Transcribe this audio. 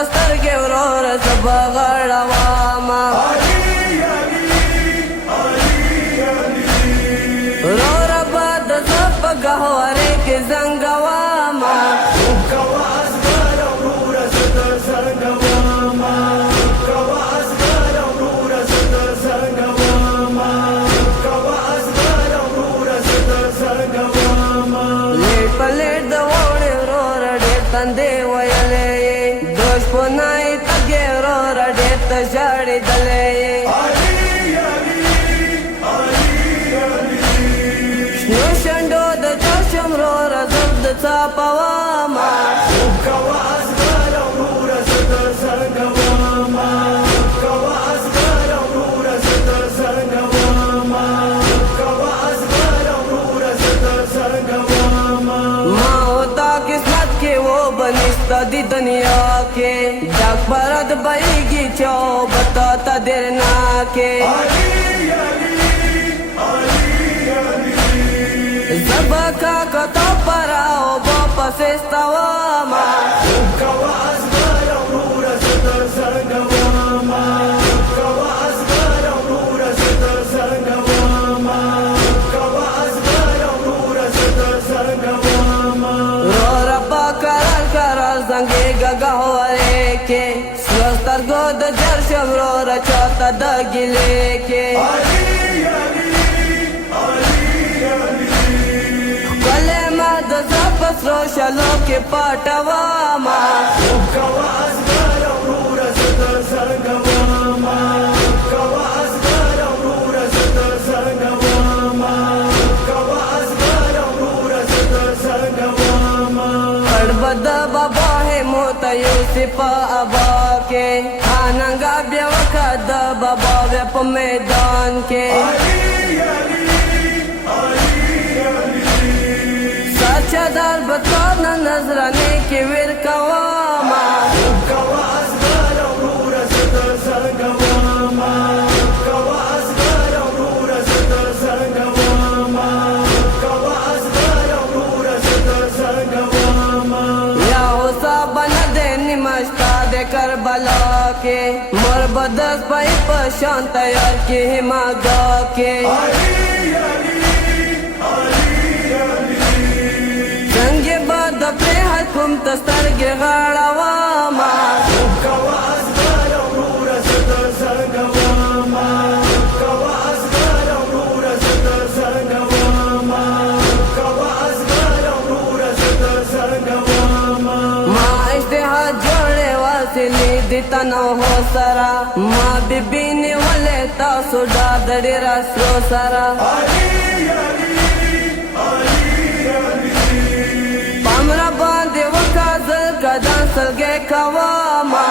تستر کے ورور زبا غړواما ورور باد زب گهواره کې زنګواما تندے ویلے دوش پنائی تگے رو رڈیت جاڑی دلے شنو شنڈو دا جوشم رو رزب دا چاپواما بنستا دی دنیا کے جاگ برد بائیگی چاو بتاتا درنا کے زبا کاکا تو پراؤ باپس استواما زنگی گهواره که سوستر گود جرشم رو رچاتا دگیله که کله مد زپس رو شلو که پاتواما بدا بابا ہے موتا یوسف ابا کے آننگا بیوکا دا بابا ویپ میدان کے سچا دار بطورنا نظرانے کی ورکواما کربلا کے مربدس پائی پشان تیار کی ہماگا کے سنگ باد پہ حکم تستر کے غڑواما دیتا نو ہو سرا ماں بی بینی والے تاسو ڈادڑی رسو سرا پامرا باندے وکازل کدان سلگے کواما